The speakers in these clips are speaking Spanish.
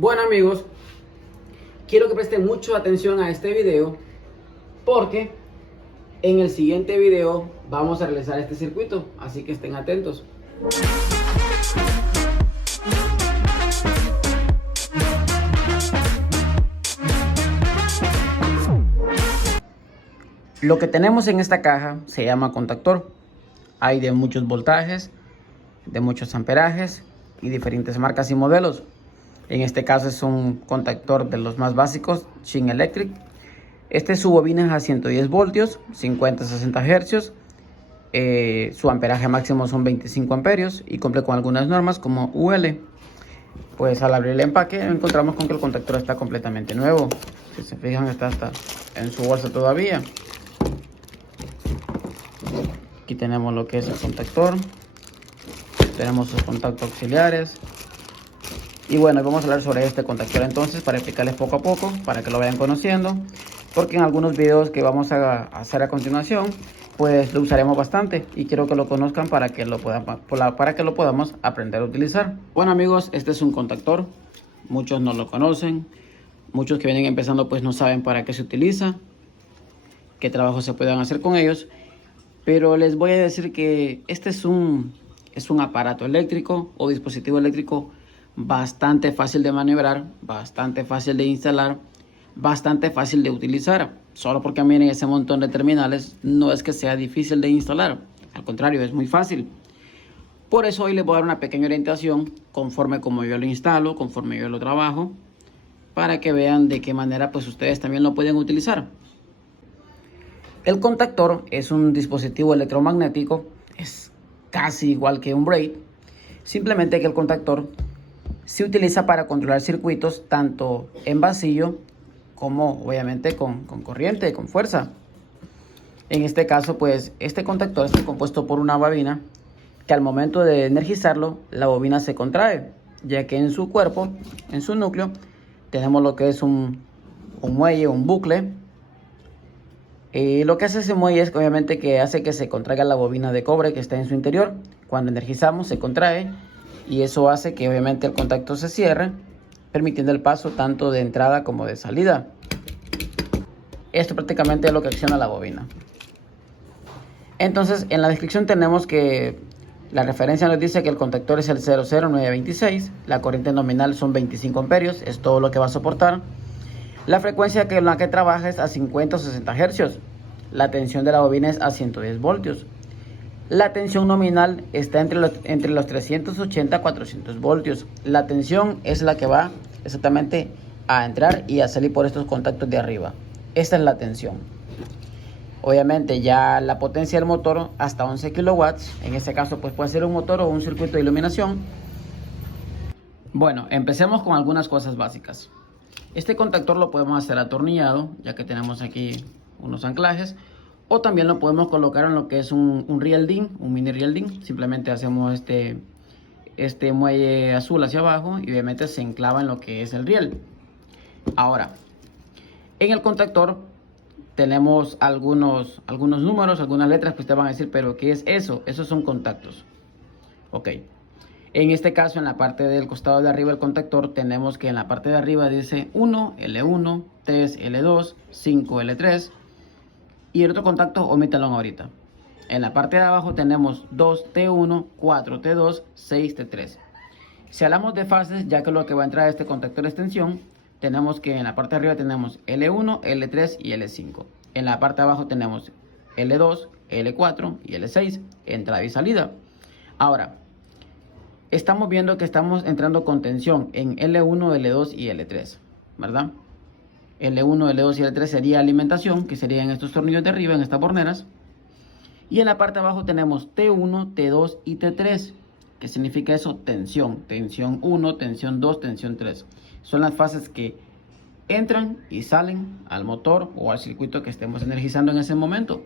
Bueno amigos, quiero que presten mucha atención a este video porque en el siguiente video vamos a realizar este circuito, así que estén atentos. Lo que tenemos en esta caja se llama contactor. Hay de muchos voltajes, de muchos amperajes y diferentes marcas y modelos. En este caso es un contactor de los más básicos, Shin Electric. Su bobina es a 110 voltios, 50-60 Hz. Su amperaje máximo son 25 amperios y cumple con algunas normas como UL. Pues al abrir el empaque encontramos con que el contactor está completamente nuevo. Si se fijan, está hasta en su bolsa todavía. Aquí tenemos lo que es el contactor. Tenemos sus contactos auxiliares. Y bueno, vamos a hablar sobre este contactor entonces para explicarles poco a poco, para que lo vayan conociendo. Porque en algunos videos que vamos a hacer a continuación, pues lo usaremos bastante. Y quiero que lo conozcan para que lo podamos aprender a utilizar. Bueno amigos, este es un contactor. Muchos no lo conocen. Muchos que vienen empezando pues no saben para qué se utiliza, qué trabajos se pueden hacer con ellos. Pero les voy a decir que este es un aparato eléctrico o dispositivo eléctrico bastante fácil de maniobrar, bastante fácil de instalar, bastante fácil de utilizar. Solo porque miren ese montón de terminales, no es que sea difícil de instalar. Al contrario, es muy fácil. Por eso hoy les voy a dar una pequeña orientación conforme como yo lo instalo, conforme yo lo trabajo, para que vean de qué manera pues ustedes también lo pueden utilizar. El contactor es un dispositivo electromagnético, es casi igual que un braid, simplemente que el contactor se utiliza para controlar circuitos tanto en vacío como obviamente con corriente, con fuerza. En este caso pues este contactor está compuesto por una bobina que al momento de energizarlo la bobina se contrae, ya que en su cuerpo, en su núcleo, tenemos lo que es un muelle, un bucle. Y lo que hace ese muelle es que obviamente que hace que se contraiga la bobina de cobre que está en su interior. Cuando energizamos se contrae y eso hace que obviamente el contacto se cierre, permitiendo el paso tanto de entrada como de salida. Esto prácticamente es lo que acciona la bobina. Entonces en la descripción tenemos que la referencia nos dice que el contactor es el 00926, la corriente nominal son 25 amperios, es todo lo que va a soportar. La frecuencia en la que trabaja es a 50 o 60 Hz. La tensión de la bobina es a 110 voltios. La tensión nominal está entre los 380 a 400 voltios. La tensión es la que va exactamente a entrar y a salir por estos contactos de arriba. Esta es la tensión. Obviamente ya la potencia del motor hasta 11 kilowatts. En este caso pues puede ser un motor o un circuito de iluminación. Bueno, empecemos con algunas cosas básicas. Este contactor lo podemos hacer atornillado, ya que tenemos aquí unos anclajes, o también lo podemos colocar en lo que es un real DIN, un mini real DIN. Simplemente hacemos este muelle azul hacia abajo y obviamente se enclava en lo que es el riel. Ahora, en el contactor tenemos algunos números, algunas letras que ustedes van a decir, pero ¿qué es eso? Esos son contactos. Ok. En este caso, en la parte del costado de arriba del contactor, tenemos que en la parte de arriba dice 1, L1, 3, L2, 5, L3. Y el otro contacto, omítalo ahorita. En la parte de abajo tenemos 2, T1, 4, T2, 6, T3. Si hablamos de fases, ya que lo que va a entrar a este contactor de extensión, tenemos que en la parte de arriba tenemos L1, L3 y L5. En la parte de abajo tenemos L2, L4 y L6, entrada y salida. Ahora, estamos viendo que estamos entrando con tensión en L1, L2 y L3, ¿verdad? L1, L2 y L3 sería alimentación, que serían estos tornillos de arriba, en estas borneras. Y en la parte de abajo tenemos T1, T2 y T3. ¿Qué significa eso? Tensión. Tensión 1, tensión 2, tensión 3. Son las fases que entran y salen al motor o al circuito que estemos energizando en ese momento.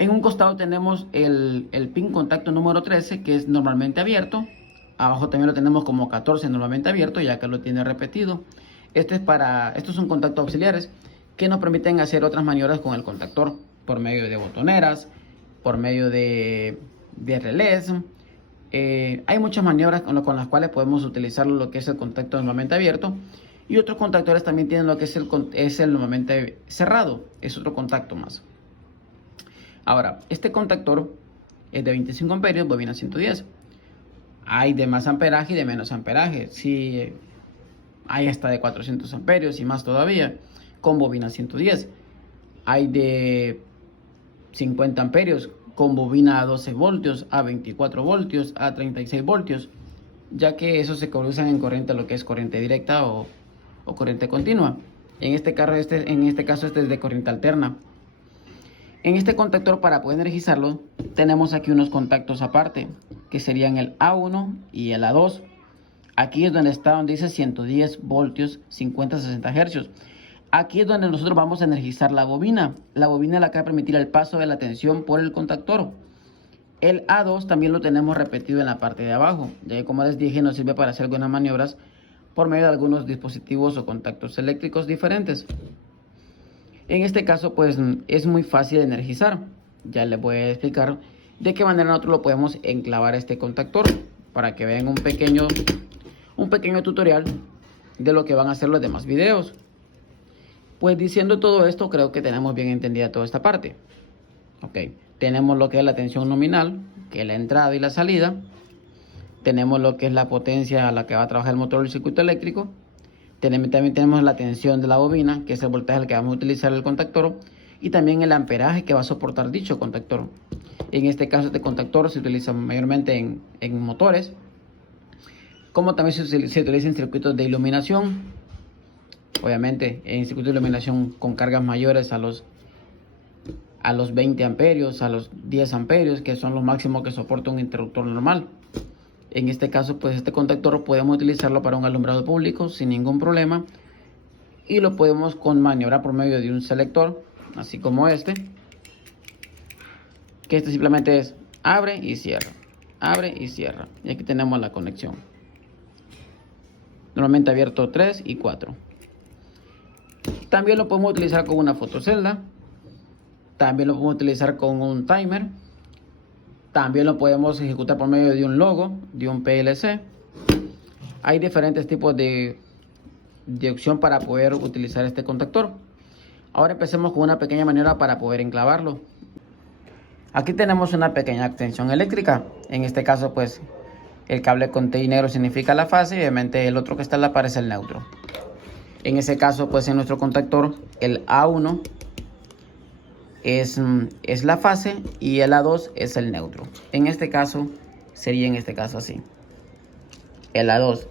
En un costado tenemos el pin contacto número 13, que es normalmente abierto. Abajo también lo tenemos como 14, normalmente abierto, ya que lo tiene repetido. Estos son contactos auxiliares que nos permiten hacer otras maniobras con el contactor por medio de botoneras, por medio de relés, hay muchas maniobras con las cuales podemos utilizar lo que es el contacto normalmente abierto, y otros contactores también tienen lo que es el normalmente cerrado, es otro contacto más. Ahora, este contactor es de 25 amperios, bobina 110. Hay de más amperaje y de menos amperaje. Sí, hay hasta de 400 amperios y más todavía, con bobina 110. Hay de 50 amperios con bobina a 12 voltios, a 24 voltios, a 36 voltios, ya que esos se usan en corriente, lo que es corriente directa o corriente continua. En este caso este es de corriente alterna. En este contactor, para poder energizarlo, tenemos aquí unos contactos aparte, que serían el A1 y el A2. Aquí es donde dice 110 voltios, 50-60 hercios. Aquí es donde nosotros vamos a energizar la bobina. La bobina es la que va a permitir el paso de la tensión por el contactor. El A2 también lo tenemos repetido en la parte de abajo, ya que, como les dije, nos sirve para hacer algunas maniobras por medio de algunos dispositivos o contactos eléctricos diferentes. En este caso, pues es muy fácil de energizar. Ya les voy a explicar de qué manera nosotros lo podemos enclavar a este contactor, para que vean un pequeño tutorial de lo que van a hacer los demás videos. Pues diciendo todo esto, creo que tenemos bien entendida toda esta parte. Ok, tenemos lo que es la tensión nominal, que es la entrada y la salida. Tenemos lo que es la potencia a la que va a trabajar el motor del circuito eléctrico. También tenemos la tensión de la bobina, que es el voltaje al que vamos a utilizar el contactor, y también el amperaje que va a soportar dicho contactor. En este caso, este contactor se utiliza mayormente en motores, como también se utiliza en circuitos de iluminación. Obviamente en circuitos de iluminación con cargas mayores a los 20 amperios, a los 10 amperios, que son los máximos que soporta un interruptor normal. En este caso, pues este contactor podemos utilizarlo para un alumbrado público sin ningún problema, y lo podemos maniobrar por medio de un selector, así como este, que este simplemente es abre y cierra, y aquí tenemos la conexión. Normalmente abierto 3 y 4. También lo podemos utilizar con una fotocelda, también lo podemos utilizar con un timer. También lo podemos ejecutar por medio de un logo, de un PLC. Hay diferentes tipos de opción para poder utilizar este contactor. Ahora empecemos con una pequeña maniobra para poder enclavarlo. Aquí tenemos una pequeña extensión eléctrica. En este caso, pues, el cable con T y negro significa la fase, y obviamente el otro que está en la par es el neutro. En ese caso, pues, en nuestro contactor, el A1 es la fase y el A2 es el neutro. En este caso sería así. El A2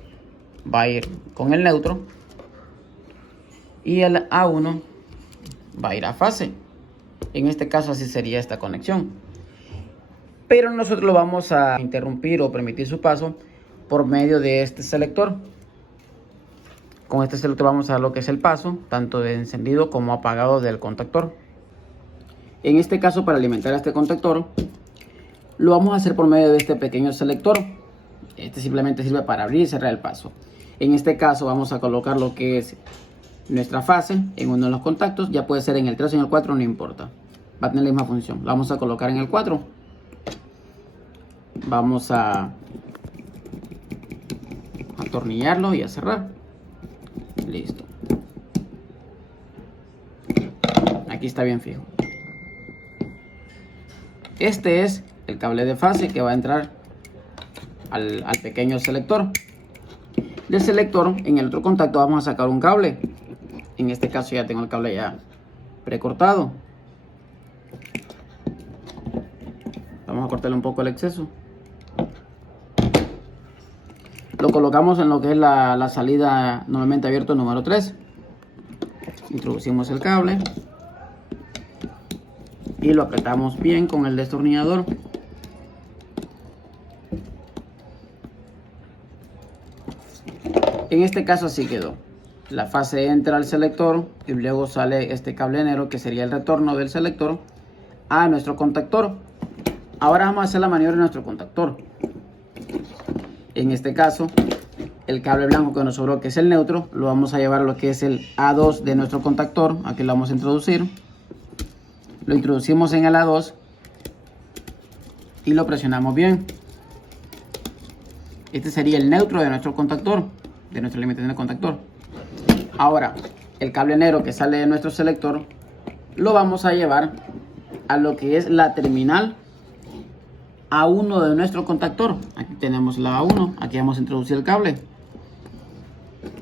va a ir con el neutro y el A1 va a ir a fase. En este caso así sería esta conexión. Pero nosotros lo vamos a interrumpir o permitir su paso por medio de este selector. Con este selector vamos a dar lo que es el paso, tanto de encendido como apagado del contactor. En este caso, para alimentar a este contactor, lo vamos a hacer por medio de este pequeño selector. Este simplemente sirve para abrir y cerrar el paso. En este caso vamos a colocar lo que es nuestra fase en uno de los contactos. Ya puede ser en el 3 o en el 4, no importa. Va a tener la misma función. La vamos a colocar en el 4. Vamos a atornillarlo y a cerrar. Listo. Aquí está bien fijo. Este es el cable de fase que va a entrar al pequeño selector. Del selector, en el otro contacto vamos a sacar un cable. En este caso ya tengo el cable ya precortado. Vamos a cortarle un poco el exceso. Lo colocamos en lo que es la salida normalmente abierto número 3. Introducimos el cable y lo apretamos bien con el destornillador. En este caso así quedó. La fase entra al selector y luego sale este cable negro, que sería el retorno del selector a nuestro contactor. Ahora vamos a hacer la maniobra de nuestro contactor. En este caso, el cable blanco que nos sobró, que es el neutro, lo vamos a llevar a lo que es el A2 de nuestro contactor. Aquí lo vamos a introducir. Lo introducimos en el A2 y lo presionamos bien. Este sería el neutro de nuestro contactor, de nuestra alimentación de contactor. Ahora, el cable negro que sale de nuestro selector lo vamos a llevar a lo que es la terminal A1 de nuestro contactor. Aquí tenemos la A1, aquí vamos a introducir el cable.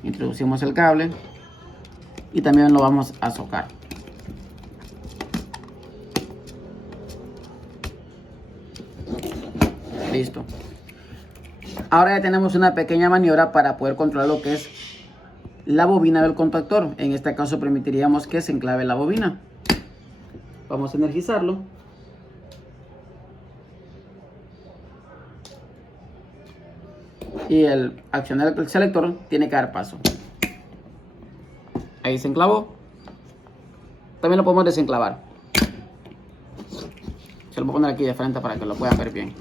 Introducimos el cable y también lo vamos a socar. Listo. Ahora ya tenemos una pequeña maniobra para poder controlar lo que es la bobina del contactor. En este caso permitiríamos que se enclave la bobina. Vamos a energizarlo. Y el accionar el selector tiene que dar paso. Ahí se enclavó. También lo podemos desenclavar. Se lo voy a poner aquí de frente para que lo puedan ver bien.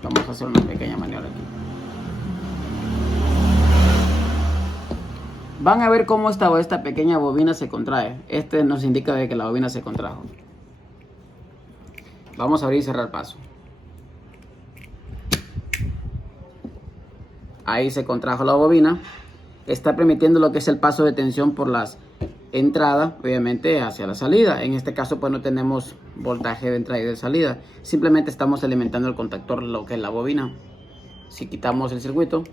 Vamos a hacer una pequeña maniobra aquí. Van a ver cómo esta pequeña bobina se contrae. Este nos indica de que la bobina se contrajo. Vamos a abrir y cerrar paso. Ahí se contrajo la bobina. Está permitiendo lo que es el paso de tensión por las entradas, obviamente hacia la salida. En este caso pues no tenemos voltaje de entrada y de salida. Simplemente estamos alimentando el contactor, lo que es la bobina. Si quitamos el circuito,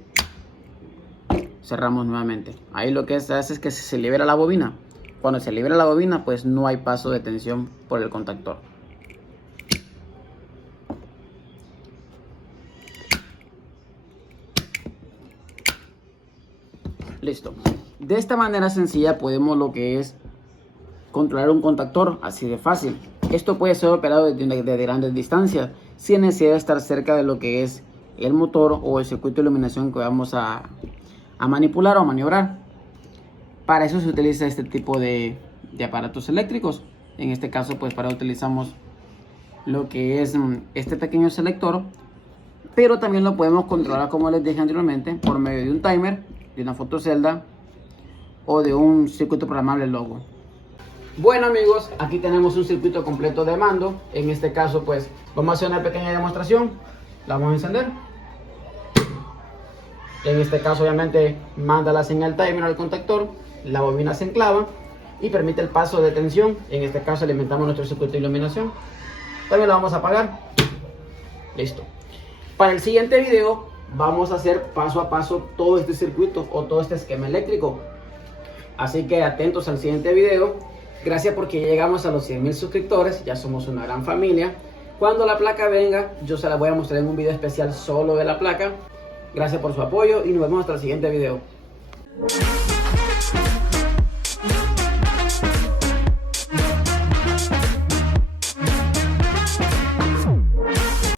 cerramos nuevamente. Ahí lo que hace es que se libera la bobina. Cuando se libera la bobina pues no hay paso de tensión por el contactor. Listo. De esta manera sencilla podemos lo que es controlar un contactor así de fácil. Esto puede ser operado desde grandes distancias sin necesidad de estar cerca de lo que es el motor o el circuito de iluminación que vamos a manipular o a maniobrar. Para eso se utiliza este tipo de aparatos eléctricos. En este caso pues para utilizamos lo que es este pequeño selector, pero también lo podemos controlar, como les dije anteriormente, por medio de un timer, de una fotocelda o de un circuito programable logo. Bueno amigos, aquí tenemos un circuito completo de mando. En este caso pues vamos a hacer una pequeña demostración. La vamos a encender. En este caso obviamente manda la señal timer al contactor, la bobina se enclava y permite el paso de tensión. En este caso alimentamos nuestro circuito de iluminación. También lo vamos a apagar. Listo. Para el siguiente video vamos a hacer paso a paso todo este circuito o todo este esquema eléctrico. Así que atentos al siguiente video. Gracias porque llegamos a los 100,000 suscriptores. Ya somos una gran familia. Cuando la placa venga, yo se la voy a mostrar en un video especial solo de la placa. Gracias por su apoyo y nos vemos hasta el siguiente video.